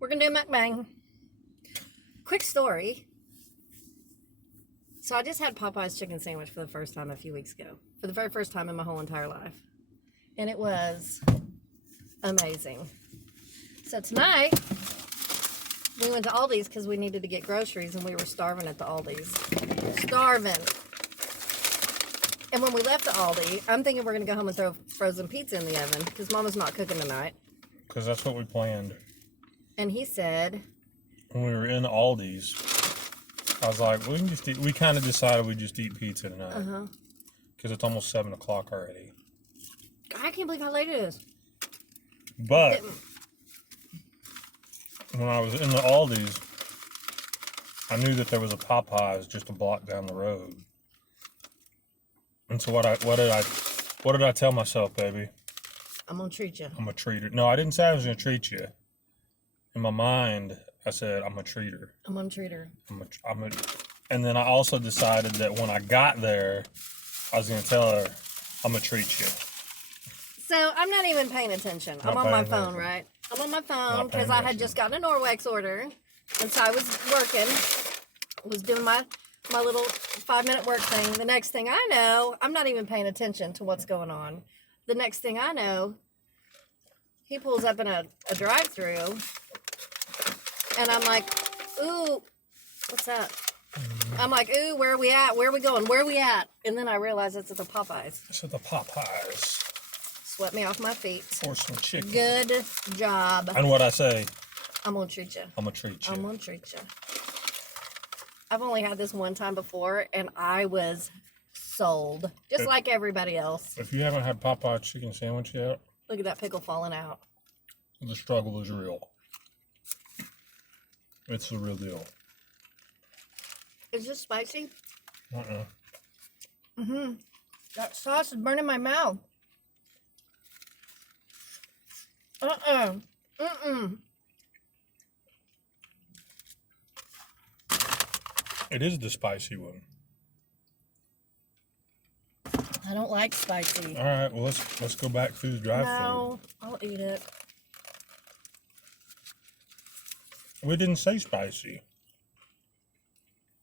We're gonna do a mukbang. Quick story. So I just had Popeye's chicken sandwich for the first time a few weeks ago. For the very first time in my whole entire life. And it was amazing. So tonight, we went to Aldi's because we needed to get groceries and we were starving at the Aldi's. Starving. And when we left the Aldi, I'm thinking we're going to go home and throw frozen pizza in the oven because Mama's not cooking tonight. Because that's what we planned. And he said... When we were in Aldi's, I was like, we can just eat, we kind of decided we'd just eat pizza tonight. Uh-huh. Because it's almost 7 o'clock already. I can't believe how late it is. But when I was in the Aldi's, I knew that there was a Popeyes just a block down the road. And so what did I tell myself, baby? I'm gonna treat you. I'm gonna treat her. No, I didn't say I was gonna treat you. In my mind, I said I'm gonna treat her. I'm gonna treat her. And then I also decided that when I got there, I was gonna tell her I'm gonna treat you. So I'm not even paying attention. I'm on my phone, right? I'm on my phone because I had just gotten a Norwex order, and so I was working, was doing my little 5-minute work thing. The next thing I know, I'm not even paying attention to what's going on. The next thing I know, he pulls up in a drive-through, and I'm like, ooh, what's that? I'm like, ooh, where are we at? Where are we going? Where are we at? And then I realize it's at the Popeyes. It's at the Popeyes. Swept me off my feet. For some chicken. Good job. And what I say? I'm going to treat you. I'm going to treat you. I'm going to treat you. I've only had this one time before, and I was sold. Just like everybody else. If you haven't had Popeye chicken sandwich yet, look at that pickle falling out. The struggle is real. It's the real deal. Is this spicy? Uh-uh. Mm-hmm. That sauce is burning my mouth. Uh-uh. Mm-mm. It is the spicy one. I don't like spicy. All right, well let's go back through the drive-thru. No, I'll eat it. We didn't say spicy.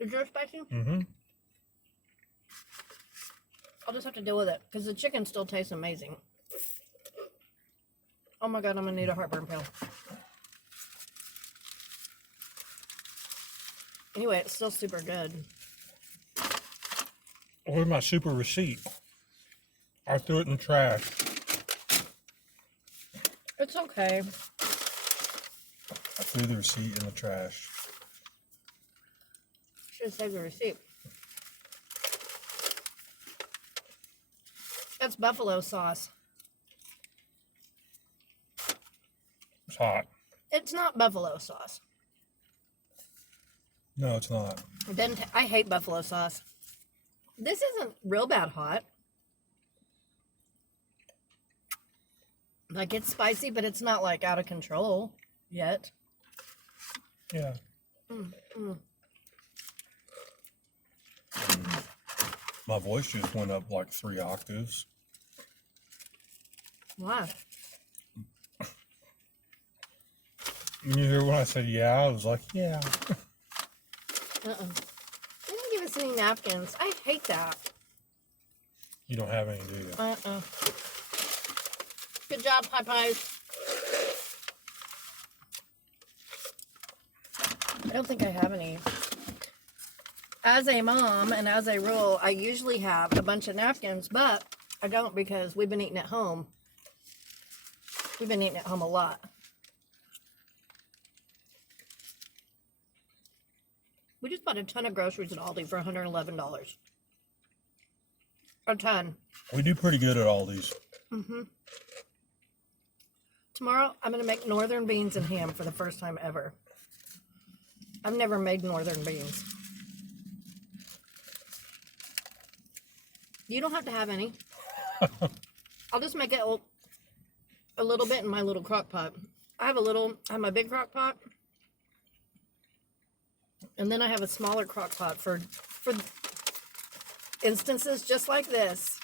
Is yours spicy? Mm-hmm. I'll just have to deal with it because the chicken still tastes amazing. Oh my God, I'm gonna need a heartburn pill. Anyway, it's still super good. Where's my super receipt? I threw it in the trash. It's okay. I threw the receipt in the trash. Should have saved the receipt. That's buffalo sauce. It's hot. It's not buffalo sauce. No, it's not. I hate buffalo sauce. This isn't real bad hot. Like, it's spicy, but it's not, like, out of control yet. Yeah. My voice just went up like 3 octaves. Why? You hear when I said yeah, I was like, yeah. They didn't give us any napkins. I hate that. You don't have any, do you? Good job, Popeyes. I don't think I have any. As a mom and as a rule, I usually have a bunch of napkins, but I don't because we've been eating at home. We've been eating at home a lot. We just bought a ton of groceries at Aldi for $111. A ton. We do pretty good at Aldi's. Mm-hmm. Tomorrow, I'm going to make northern beans and ham for the first time ever. I've never made northern beans. You don't have to have any. I'll just make it a little bit in my little crock pot. I have my big crock pot. And then I have a smaller crock pot for instances just like this.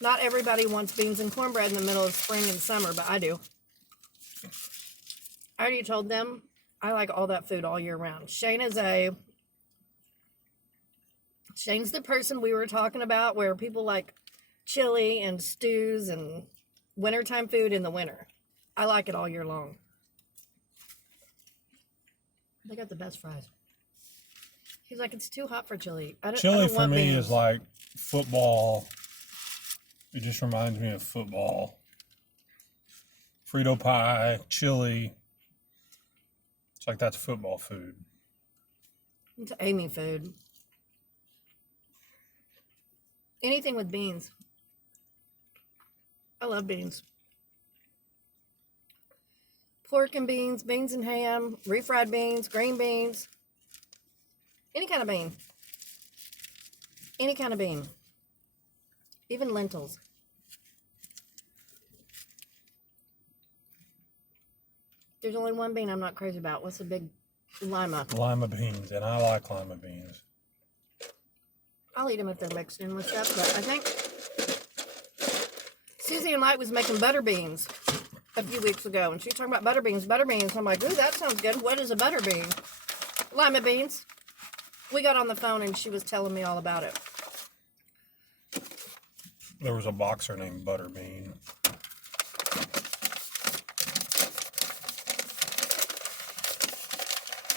Not everybody wants beans and cornbread in the middle of spring and summer, but I do. I already told them I like all that food all year round. Shane's the person we were talking about where people like chili and stews and wintertime food in the winter. I like it all year long. They got the best fries. He's like, it's too hot for chili. I Chili don't for want me beans. is like football. It just reminds me of football. Frito pie, chili. It's like that's football food. It's Amy food. Anything with beans. I love beans. Pork and beans, beans and ham, refried beans, green beans. Any kind of bean. Any kind of bean. Even lentils. There's only one bean I'm not crazy about. What's the big lima? Lima beans, and I like lima beans. I'll eat them if they're mixed in with stuff, but I think Susie and Light was making butter beans a few weeks ago, and she was talking about butter beans. I'm like, ooh, that sounds good. What is a butter bean? Lima beans. We got on the phone, and she was telling me all about it. There was a boxer named Butterbean.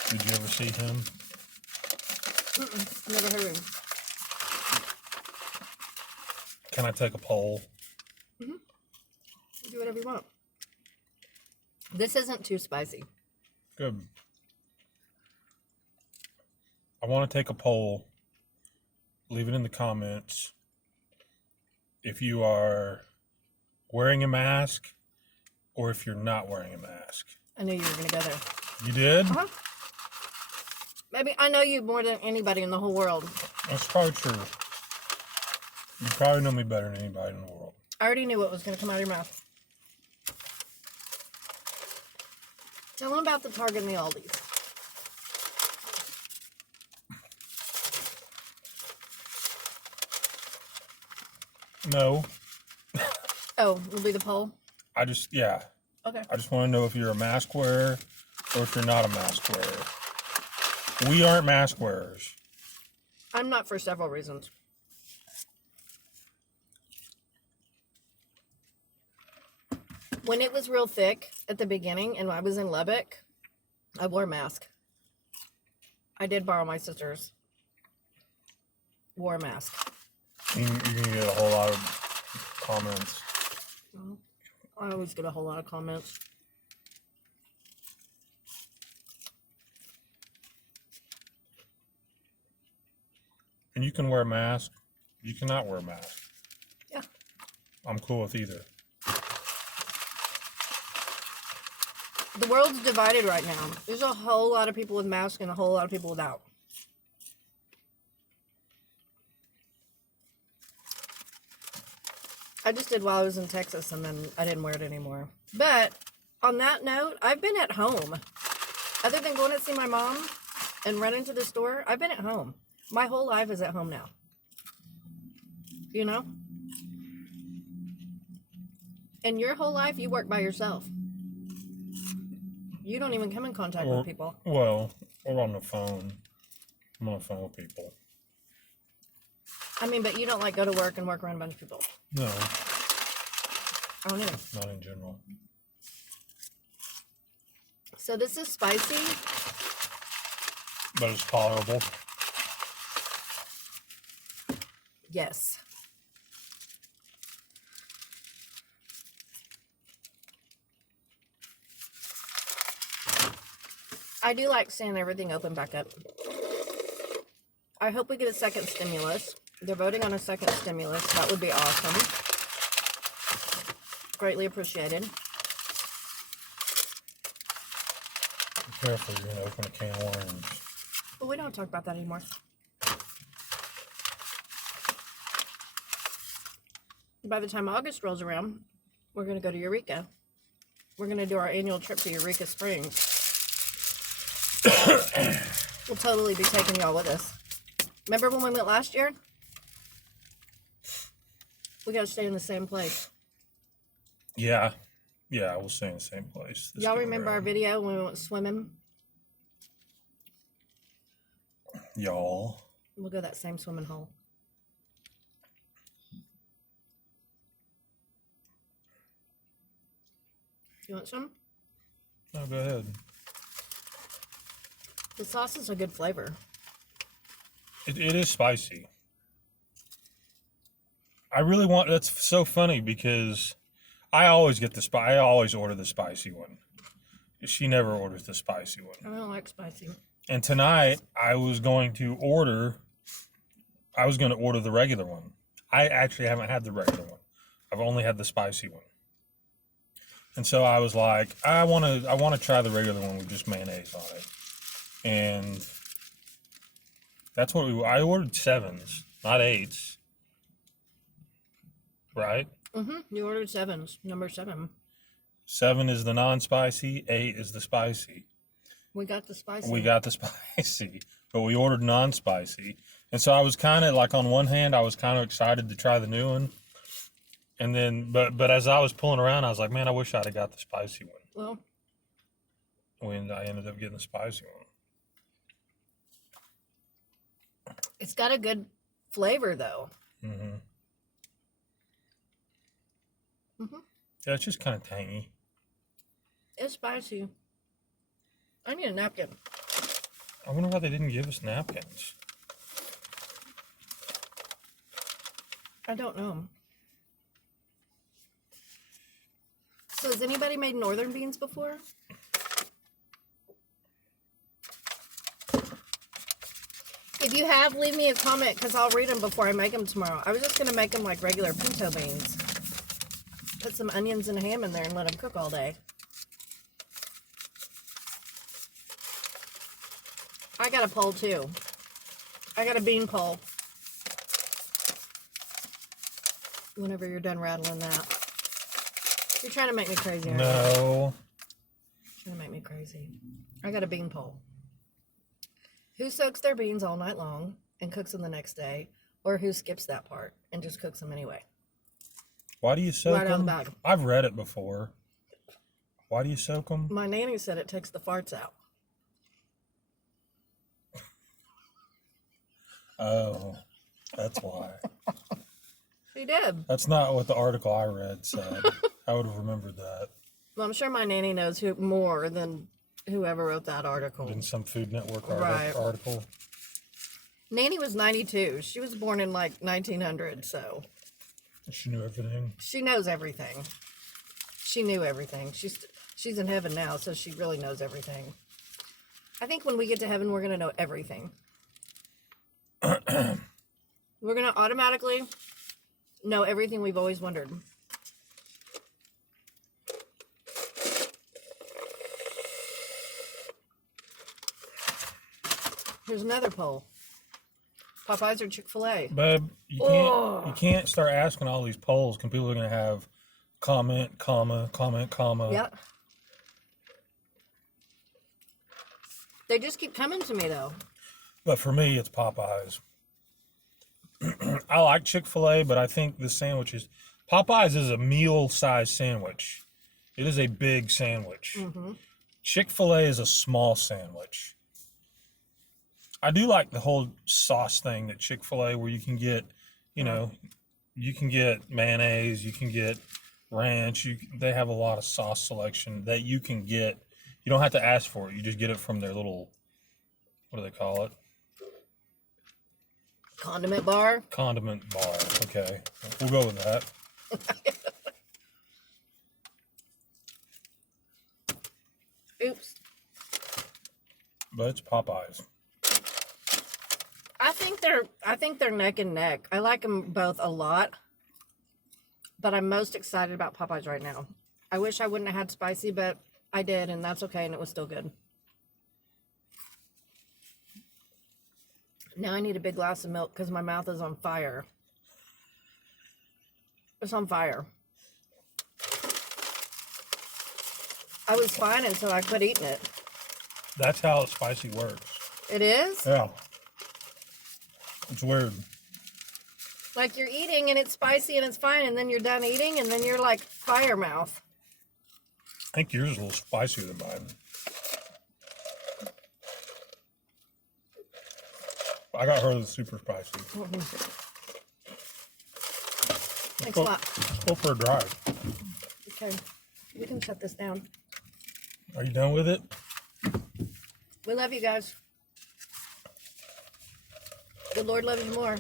Did you ever see him? Never heard of him. Can I take a poll? Do whatever you want. This isn't too spicy. Good. I want to take a poll. Leave it in the comments. If you are wearing a mask or if you're not wearing a mask. I knew you were going to go there. You did? Uh-huh. Maybe I know you more than anybody in the whole world. That's probably true. You probably know me better than anybody in the world. I already knew what was going to come out of your mouth. Tell them about the Target and the Aldi's. No. Oh, will be the poll? Yeah. Okay. I just want to know if you're a mask wearer or if you're not a mask wearer. We aren't mask wearers. I'm not for several reasons. When it was real thick at the beginning and I was in Lubbock, I wore a mask. I did borrow my sister's. Wore a mask. You can get a whole lot of comments. I always get a whole lot of comments. And you can wear a mask. You cannot wear a mask. Yeah. I'm cool with either. The world's divided right now. There's a whole lot of people with masks and a whole lot of people without. I just did while I was in Texas and then I didn't wear it anymore. But on that note, I've been at home. Other than going to see my mom and running to the store, I've been at home. My whole life is at home now. You know? And your whole life, you work by yourself. You don't even come in contact with people. Well, we're on the phone. I'm on the phone with people. I mean, but you don't like go to work and work around a bunch of people. No. I don't either. Not in general. So this is spicy. But it's tolerable. Yes. I do like seeing everything open back up. I hope we get a second stimulus. They're voting on a second stimulus. That would be awesome. Greatly appreciated. Be careful, you're going to open a can of worms. But we don't talk about that anymore. By the time August rolls around, we're going to go to Eureka. We're going to do our annual trip to Eureka Springs. We'll totally be taking y'all with us. Remember when we went last year? We got to stay in the same place. Yeah. Yeah, we'll stay in the same place. Y'all remember our video when we went swimming? Y'all. We'll go that same swimming hole. You want some? No, go ahead. The sauce is a good flavor. It is spicy. I really want. That's so funny because I always get I always order the spicy one. She never orders the spicy one. I don't like spicy. And tonight I was going to order the regular one. I actually haven't had the regular one. I've only had the spicy one. And so I was like, I want to try the regular one with just mayonnaise on it. And that's what I ordered 7s, not 8s. Right? Mm-hmm. You ordered 7s, number 7. 7 is the non-spicy, 8 is the spicy. We got the spicy. We got the spicy, but we ordered non-spicy. And so I was kind of like, on one hand, I was kind of excited to try the new one. And then, but as I was pulling around, I was like, man, I wish I'd have got the spicy one. Well, When I ended up getting the spicy one. it's got a good flavor, though. Mm-hmm. Mm-hmm. Yeah, it's just kind of tangy. It's spicy. I need a napkin. I wonder why they didn't give us napkins. I don't know. So has anybody made northern beans before? If you have, leave me a comment because I'll read them before I make them tomorrow. I was just going to make them like regular pinto beans. Put some onions and ham in there and let them cook all day. I got a pole too. I got a bean pole. Whenever you're done rattling that. You're trying to make me crazy, aren't you? No. Trying to make me crazy. I got a bean pole. Who soaks their beans all night long and cooks them the next day, or who skips that part and just cooks them anyway? Why do you soak Right out of them? the bag. I've read it before. Why do you soak them? My nanny said it takes the farts out. Oh, that's why. She did. That's not what the article I read said. I would have remembered that. Well, I'm sure my nanny knows more than whoever wrote that article. In some Food Network Right. article. Nanny was 92. She was born in like 1900, so She knew everything. she knows everything. She knew everything. She's in heaven now, so she really knows everything. I think when we get to heaven, we're going to know everything. We're going to automatically know everything we've always wondered. Here's another poll. Popeyes or Chick-fil-A? Babe, you can't start asking all these polls because people are going to have comment, comma. Yep. They just keep coming to me, though. But for me, it's Popeyes. I like Chick-fil-A, but I think the sandwiches... Popeyes is a meal-sized sandwich. It is a big sandwich. Mm-hmm. Chick-fil-A is a small sandwich. I do like the whole sauce thing at Chick-fil-A where you can get, you can get mayonnaise, you can get ranch. They have a lot of sauce selection that you can get. You don't have to ask for it. You just get it from their little, what do they call it? Condiment bar? Condiment bar. Okay. We'll go with that. Oops. But it's Popeyes. I think they're neck and neck. I like them both a lot, but I'm most excited about Popeyes right now. I wish I wouldn't have had spicy, but I did, and that's okay, and it was still good. Now I need a big glass of milk because my mouth is on fire. It's on fire. I was fine until I quit eating it. That's how spicy works. It is? Yeah. It's weird. Like you're eating and it's spicy and it's fine, and then you're done eating and then you're like fire mouth. I think yours is a little spicier than mine. I got hers super spicy. Thanks a lot. Let's go for a drive. Okay, we can shut this down. Are you done with it? We love you guys. The Lord loves you more.